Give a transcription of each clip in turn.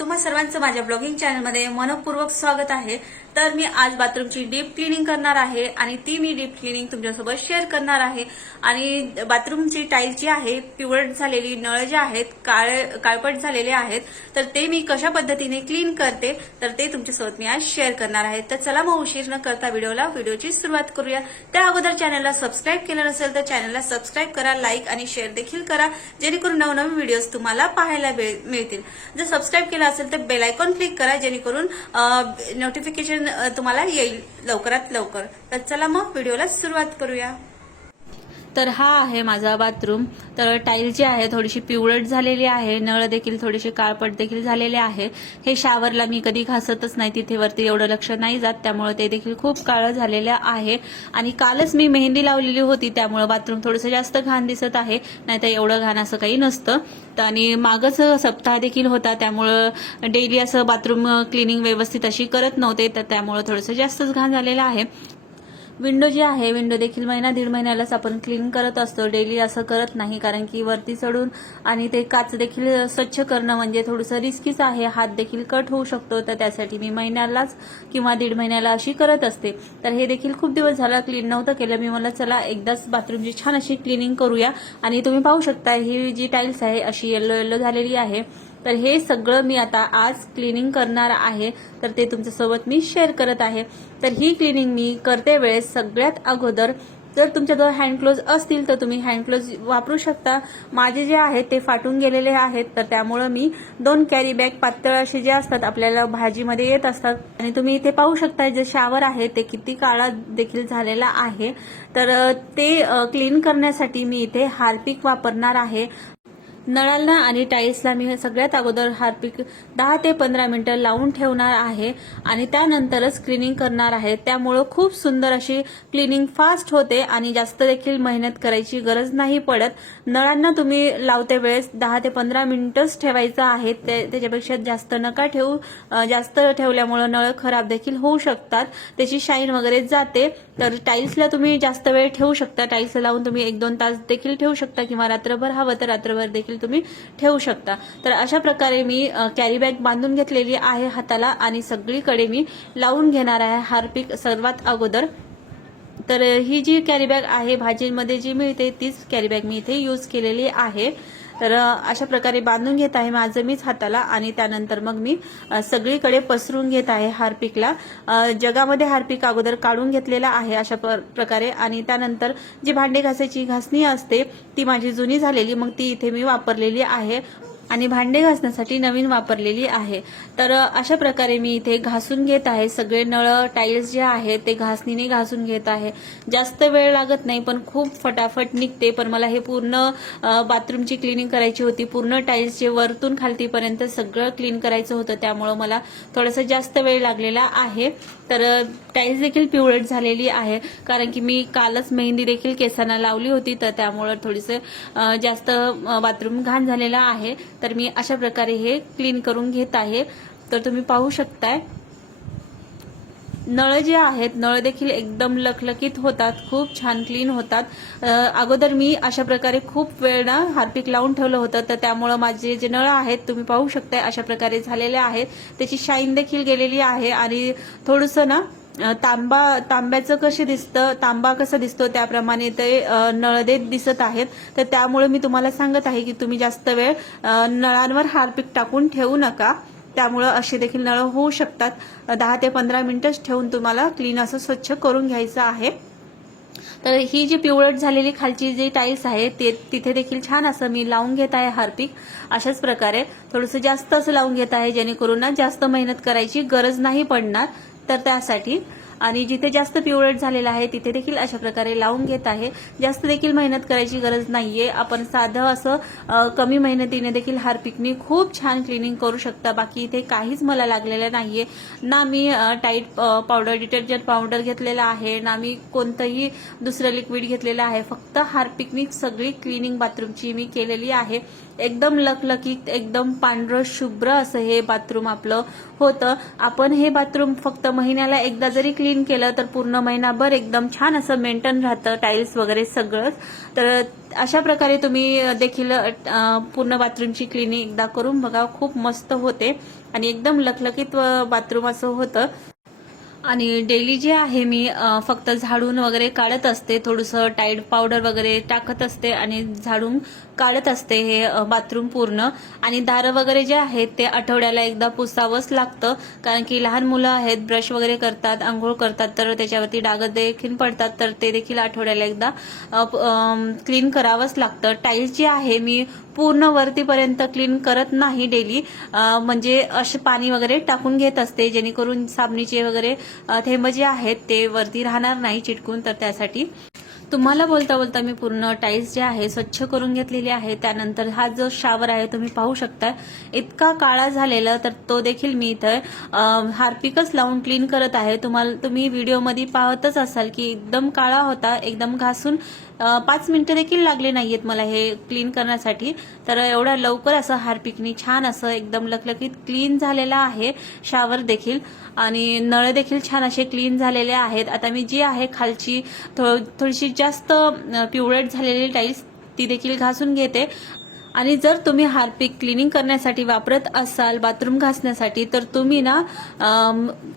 तुम्हा सर्वांचं माझ्या ब्लॉगिंग चॅनलमध्ये मनपूर्वक स्वागत आहे. तर मी आज बाथरूमची डीप क्लिनिंग करणार आहे आणि ती मी डीप क्लिनिंग तुमच्यासोबत शेअर करणार आहे. आणि बाथरूमची टाईल जी आहे पिवळट झालेली नळ जे आहेत काळ काळपट झालेले आहेत तर ते मी कशा पद्धतीने क्लीन करते तर ते तुमच्यासोबत मी आज शेअर करणार आहे. तर चला मग उशीर न करता व्हिडिओला व्हिडिओची सुरुवात करूया. त्या अगोदर चॅनलला सबस्क्राईब केलं नसेल तर चॅनलला सबस्क्राईब करा लाईक आणि शेअर देखील करा जेणेकरून नवनवीन व्हिडिओज तुम्हाला पाहायला मिळ- मिळतील. जर सबस्क्राईब केलं असेल तर बेलायकॉन क्लिक करा जेणेकरून नोटिफिकेशन तुम्हाला येईल लवकरात लवकर. तर चला मग व्हिडिओला सुरुवात करूया. तर हा आहे माझा बाथरूम. तर टाईल जी आहे थोडीशी पिवळट झालेली आहे. नळ देखील थोडेसे काळपट देखील झालेले आहे. हे शावरला मी कधी घासतच नाही. तिथे वरती एवढं लक्ष नाही जात. त्यामुळे ते देखील खूप काळं झालेलं आहे. आणि कालच मी मेहंदी लावलेली होती. त्यामुळे बाथरूम थोडंसं जास्त घाण दिसत आहे. नाहीतर एवढं घाण असं काही नसतं. तर आणि मागच सप्ताह देखील होता. त्यामुळं डेली असं बाथरूम क्लिनिंग व्यवस्थित अशी करत नव्हते. तर त्यामुळं थोडंसं जास्तच घाण झालेलं आहे. विंडो जी आहे विंडो देखील महिना दीड महिन्यालाच आपण क्लीन करत असतो. डेली असं करत नाही कारण की वरती चढून आणि ते काच देखील स्वच्छ करणं म्हणजे थोडंसं रिस्कीच आहे. हात देखील कट होऊ शकतो. तर त्यासाठी मी महिन्यालाच किंवा दीड महिन्याला अशी करत असते. तर हे देखील खूप दिवस झाला क्लीन नव्हतं केलं. मी मला चला एकदाच बाथरूमची छान अशी क्लिनिंग करूया. आणि तुम्ही पाहू शकता ही जी टाईल्स आहे अशी येल्लो येल्लो झालेली आहे. तर हे सगळं मी आता आज क्लिनिंग करणार आहे. तर ते तुमच्यासोबत मी शेअर करत आहे. तर ही क्लिनिंग मी करते वेळेस सगळ्यात अगोदर. जर तुमच्याजवळ हँडक्लोज असतील तर तुम्ही हँडक्लोज वापरू शकता. माझे जे आहेत ते फाटून गेलेले आहेत. तर त्यामुळं मी दोन कॅरी बॅग पातळ असे जे असतात आपल्याला भाजीमध्ये येत असतात. आणि तुम्ही इथे पाहू शकता जे शावर आहे ते किती काळा देखील झालेला आहे. तर ते क्लीन करण्यासाठी मी इथे हार्पिक वापरणार आहे. नळांना आणि टाईल्सला मी सगळ्यात अगोदर हार्पिक दहा ते पंधरा मिनिटं लावून ठेवणार आहे आणि त्यानंतरच क्लिनिंग करणार आहे. त्यामुळं खूप सुंदर अशी क्लिनिंग फास्ट होते आणि जास्त देखील मेहनत करायची गरज नाही पडत. नळांना तुम्ही लावते वेळेस दहा ते पंधरा मिनिटच ठेवायचं आहे. ते त्याच्यापेक्षा जास्त नका ठेवू. जास्त ठेवल्यामुळं नळ खराब देखील होऊ शकतात. त्याची शाईन वगैरे जाते. तर टाईल्सला तुम्ही जास्त वेळ ठेवू शकता. टाईल्स लावून तुम्ही एक दोन तास देखील ठेवू शकता किंवा रात्रभर हवं तर रात्रभर देखील तुम्ही ठेवू शकता. तर अशा प्रकारे मी कॅरी बॅग बांधून घेतलेली आहे हाताला आणि सगळीकडे मी लावून घेणार आहे हार्पिक सर्वात अगोदर. तर ही जी कॅरी बॅग आहे भाजीमध्ये जी मिळते तीच कॅरी बॅग मी इथे यूज केलेली आहे. तर अशा प्रकारे बांधून घेत आहे माझं मीच हाताला आणि त्यानंतर मग मी सगळीकडे पसरून घेत आहे हार्पिकला जगामध्ये हार्पिक अगोदर काढून घेतलेला आहे अशा प्रकारे आणि त्यानंतर जी भांडे घासायची घासणी असते ती माझी जुनी झालेली मग ती इथे मी वापरलेली आहे. आणि भांडे घासण्यासाठी नवीन वापरलेली आहे. तर अशा प्रकारे मी इथे घासून घेत आहे. सगळे नळ टाईल्स जे आहेत ते घासणीने घासून घेत आहे. जास्त वेळ लागत नाही पण खूप फटाफट निघते. पण मला हे पूर्ण बाथरूमची क्लिनिंग करायची होती. पूर्ण टाईल्सचे वरतून खालतीपर्यंत सगळं क्लीन करायचं होतं. त्यामुळं मला थोडासा जास्त वेळ लागलेला आहे. तर टाईल्स देखील पिवळट झालेली आहे. कारण की मी कालच मेहंदी देखील केसांना लावली होती तर त्यामुळं थोडीसं जास्त बाथरूम घाण झालेला आहे. तर मी अशा प्रकारे हे क्लीन करून घेत आहे. तर तुम्ही पाहू शकताय. नळ जे आहेत नळ देखील एकदम लखलखीत होतात खूप छान क्लीन होतात. अगोदर मी अशा प्रकारे खूप वेळ ना हार्पिक लावून ठेवलं होतं तर त्यामुळं माझे जे नळ आहेत तुम्ही पाहू शकताय अशा प्रकारे झालेले आहेत. त्याची शाईन देखील गेलेली आहे आणि थोडंसं ना तांबा तांब्याचं कसे दिसतं तांबा कसा दिसतो त्याप्रमाणे ते नळदेत दिसत आहेत. तर त्यामुळे मी तुम्हाला सांगत आहे की तुम्ही जास्त वेळ नळांवर हार्पिक टाकून ठेवू नका. त्यामुळं असे देखील नळ होऊ शकतात. दहा ते पंधरा मिनटंच ठेवून तुम्हाला क्लीन असं स्वच्छ करून घ्यायचं आहे. तर ही जी पिवळट झालेली खालची जी टाईल्स आहे ते तिथे देखील छान असं मी लावून घेत आहे हार्पिक. अशाच प्रकारे थोडंसं जास्त असं लावून घेत आहे जेणेकरून ना जास्त मेहनत करायची गरज नाही पडणार. तर त्यासाठी आणि जिथे जास्त पिवळट झालेलं आहे तिथे देखील अशा प्रकारे लावून घेत आहे. जास्त देखील मेहनत करायची गरज नाहीये. आपण साधं असं कमी मेहनतीने देखील हार्पिकनी खूप छान क्लिनिंग करू शकता. बाकी इथे काहीच मला लागलेलं नाहीये. ना मी टाईट पावडर डिटर्जंट पावडर घेतलेला आहे. ना मी कोणतंही दुसरं लिक्विड घेतलेलं आहे. फक्त हार्पिकनी सगळी क्लिनिंग बाथरूमची मी केलेली आहे. एकदम लकलकीत एकदम पांढरं शुभ्र असं हे बाथरूम आपलं होतं. आपण हे बाथरूम फक्त महिन्याला एकदा जरी क्लीन केलं तर पूर्ण महिनाभर एकदम छान असं मेंटेन राहतं टाईल्स वगैरे सगळंच. तर अशा प्रकारे तुम्ही देखील पूर्ण बाथरूमची क्लिनिंग एकदा करून बघा खूप मस्त होते. आणि एकदम लखलखीत बाथरूम असं होतं. आणि डेली जे आहे मी फक्त झाडून वगैरे काढत असते. थोडंसं टाईड पावडर वगैरे टाकत असते आणि झाडून काढत असते हे बाथरूम पूर्ण. आणि दारं वगैरे जे आहेत ते आठवड्याला एकदा पुसावंच लागतं. कारण की लहान मुलं आहेत ब्रश वगैरे करतात आंघोळ करतात तर त्याच्यावरती डाग देखील पडतात तर ते देखील आठवड्याला एकदा क्लीन करावंच लागतं. टाईल्स जे आहे मी पूर्ण वरतीपर्यंत क्लीन करत नाही डेली म्हणजे असे पाणी वगैरे टाकून घेत असते जेणेकरून साबणीचे वगैरे थेंब जे आहेत ते वरती राहणार नाही चिटकून तर त्यासाठी. तुम्हाला बोलता बोलता मी पूर्ण टाईल्स जे आहे स्वच्छ करून घेतलेली आहे. त्यानंतर हा जो शावर आहे तुम्ही पाहू शकता. इतका काळा झालेला तर तो देखील मी इथं हार्पिकच लावून क्लीन करत आहे. तुम्हाला तुम्ही व्हिडिओमध्ये पाहतच असाल की एकदम काळा होता एकदम घासून पाच मिनिटं देखील लागले नाहीयेत मला हे क्लीन करण्यासाठी. तर एवढ्या लवकर असं हार्पिकनी छान असं एकदम लखलखीत क्लीन झालेला आहे शावर देखील. आणि नळ देखील छान असे क्लीन झालेले आहेत. आता मी जी आहे खालची थो थोडीशी जास्त पिवळट झालेली टाईल्स ती देखील घासून घेते. आणि जर तुम्ही हार्पिक क्लिनिंग करण्यासाठी वापरत असाल बाथरूम घासण्यासाठी तर तुम्ही ना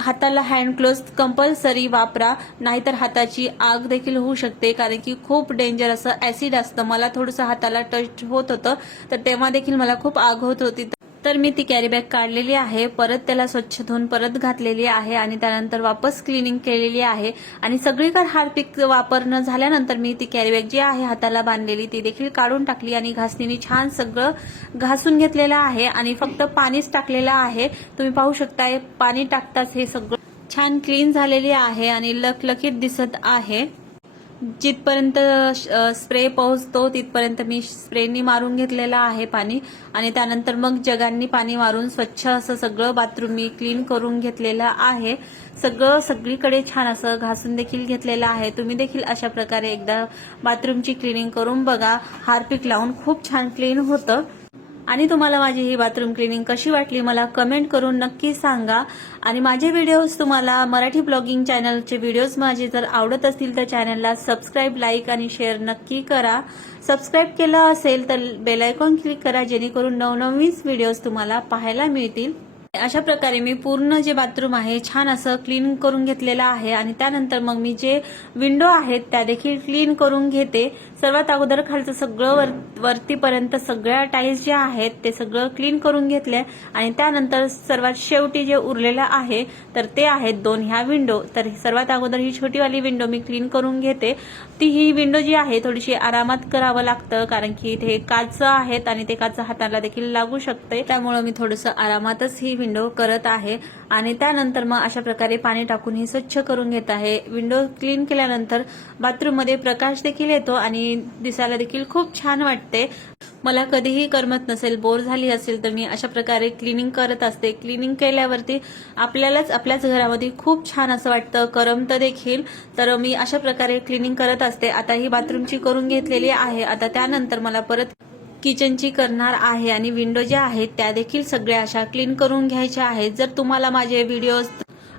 हाताला हँड क्लोज कंपल्सरी वापरा. नाहीतर हाताची आग देखील होऊ शकते कारण की खूप डेंजर असं ऍसिड असतं. मला थोडंसं हाताला टच होत होतं तर तेव्हा देखील मला खूप आग होत होती. तर मी ती कॅरी बॅग काढलेली आहे परत त्याला स्वच्छ धुवून परत घातलेली आहे आणि त्यानंतर वापस क्लिनिंग केलेली आहे. आणि सगळीकडे हार्पिक वापरणं झाल्यानंतर मी ती कॅरी बॅग जी आहे हाताला बांधलेली ती देखील काढून टाकली आणि घासणीने छान सगळं घासून घेतलेलं आहे आणि फक्त पाणीच टाकलेलं आहे. तुम्ही पाहू शकता पाणी टाकताच हे सगळं छान क्लीन झालेली आहे आणि लखलखीत दिसत आहे. जिथपर्यंत स्प्रे पोहोचतो तिथपर्यंत मी स्प्रेनी मारून घेतलेलं आहे पाणी. आणि त्यानंतर मग जगांनी पाणी मारून स्वच्छ असं सगळं बाथरूम मी क्लीन करून घेतलेलं आहे. सगळं सगळीकडे छान असं घासून देखील घेतलेलं आहे. तुम्ही देखील अशा प्रकारे एकदा बाथरूमची क्लिनिंग करून बघा. हार्पिक लावून खूप छान क्लीन होतं. आणि तुम्हाला माझी ही बाथरूम क्लिनिंग कशी वाटली मला कमेंट करून नक्की सांगा. आणि माझे व्हिडिओज तुम्हाला मराठी ब्लॉगिंग चॅनलचे व्हिडिओज माझे जर आवडत असतील तर चॅनलला सबस्क्राईब लाईक आणि शेअर नक्की करा. सबस्क्राईब केलं असेल तर बेलायकॉन क्लिक करा जेणेकरून नवनवीन व्हिडिओज तुम्हाला पाहायला मिळतील. अशा प्रकारे मी पूर्ण जे बाथरूम आहे छान असं क्लीन करून घेतलेलं आहे. आणि त्यानंतर मग मी जे विंडो आहेत त्या देखील क्लीन करून घेते. सर्वात अगोदर खालचं सगळं वर वरतीपर्यंत सगळ्या टाईल्स ज्या आहेत ते सगळं क्लीन करून घेतले आणि त्यानंतर सर्वात शेवटी जे उरलेलं आहे तर ते आहेत दोन ह्या विंडो तर सर्वात अगोदर ही छोटीवाली विंडो मी क्लीन करून घेते. ती ही विंडो जी आहे थोडीशी आरामात करावं लागतं कारण की इथे काच आहेत आणि ते काच हाताला देखील लागू शकते. त्यामुळे मी थोडंसं आरामातच ही विंडो करत आहे. आणि त्यानंतर मग अशा प्रकारे पाणी टाकून ही स्वच्छ करून घेत आहे. विंडो क्लीन केल्यानंतर बाथरूममध्ये प्रकाश देखील येतो आणि दिसायला देखील खूप छान वाटते. मला कधीही करमत नसेल बोर झाली असेल तर मी अशा प्रकारे क्लिनिंग करत असते. क्लिनिंग केल्यावरती आपल्यालाच आपल्याच घरामध्ये खूप छान असं वाटतं. करमतं देखील. तर मी अशा प्रकारे क्लिनिंग करत असते. आता ही बाथरूमची करून घेतलेली आहे. आता त्यानंतर मला परत किचनची करणार आहे आणि विंडो ज्या आहेत त्या देखील सगळ्या अशा क्लीन करून घ्यायच्या आहेत. जर तुम्हाला माझे व्हिडिओज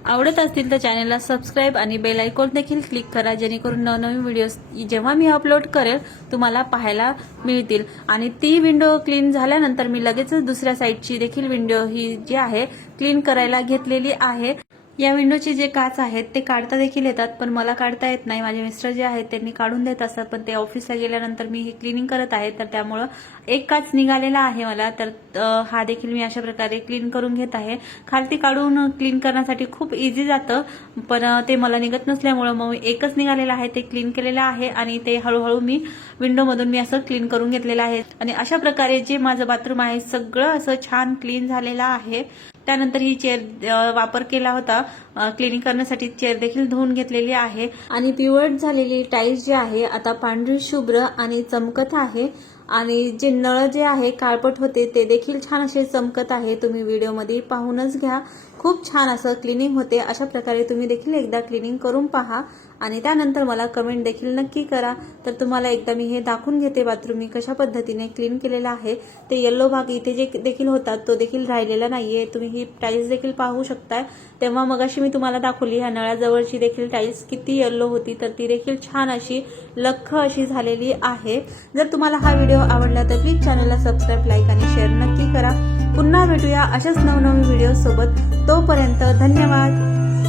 आवडत असतील तर चॅनलला सबस्क्राईब आणि बेल आयकॉन देखील क्लिक करा जेणेकरून नवनवीन व्हिडिओज जेव्हा मी अपलोड करेल तुम्हाला पाहायला मिळतील. आणि ती विंडो क्लीन झाल्यानंतर मी लगेचच दुसऱ्या साईडची देखील विंडो ही जी आहे क्लीन करायला घेतलेली आहे. या विंडोचे जे काच आहेत ते काढता देखील येतात पण मला काढता येत नाही. माझे मिस्टर जे आहेत त्यांनी काढून देत असतात पण ते ऑफिसला गेल्यानंतर मी ही क्लिनिंग करत आहे तर त्यामुळं एक काच निघालेला आहे मला. तर हा देखील मी अशा प्रकारे क्लीन करून घेत आहे. खालती काढून क्लीन करण्यासाठी खूप इझी जातं पण ते मला निघत नसल्यामुळं मग एकच निघालेलं आहे ते क्लीन केलेलं आहे आणि ते हळूहळू मी विंडोमधून मी असं क्लीन करून घेतलेलं आहे. आणि अशा प्रकारे जे माझं बाथरूम आहे सगळं असं छान क्लीन झालेलं आहे. त्यानंतर ही चेअर वापर केला होता. क्लिनिंग करण्यासाठी चेअर देखील धुवून घेतलेली आहे. आणि पिवळट झालेली टाईल्स जी आहे आता पांढरी शुभ्र आणि चमकत आहे. आणि जे नळ जे आहे काळपट होते ते देखील छान असे चमकत आहे. तुम्ही व्हिडिओमध्ये पाहूनच घ्या. खूप छान असं क्लिनिंग होते. अशा प्रकारे तुम्ही देखील एकदा क्लिनिंग करून पहा. आणि त्यानंतर मला कमेंट देखील नक्की करा. तर तुम्हाला एकदा मी हे दाखवून घेते बाथरूम मी कशा पद्धतीने क्लीन केलेलं आहे. ते येल्लो भाग इथे जे देखील होतात तो देखील राहिलेला नाहीये. तुम्ही ही टाईल्स देखील पाहू शकताय. तेव्हा मगाशी मी तुम्हाला दाखवली ह्या नळाजवळची देखील टाईल्स किती येल्लो होती तर ती देखील छान अशी लख अशी झालेली आहे. जर तुम्हाला हा व्हिडिओ आवडला तर प्लीज चॅनलला सबस्क्राईब लाईक आणि शेअर नक्की करा. पुन्हा भेटूया अशाच नवनवीन व्हिडिओ सोबत. तोपर्यंत धन्यवाद.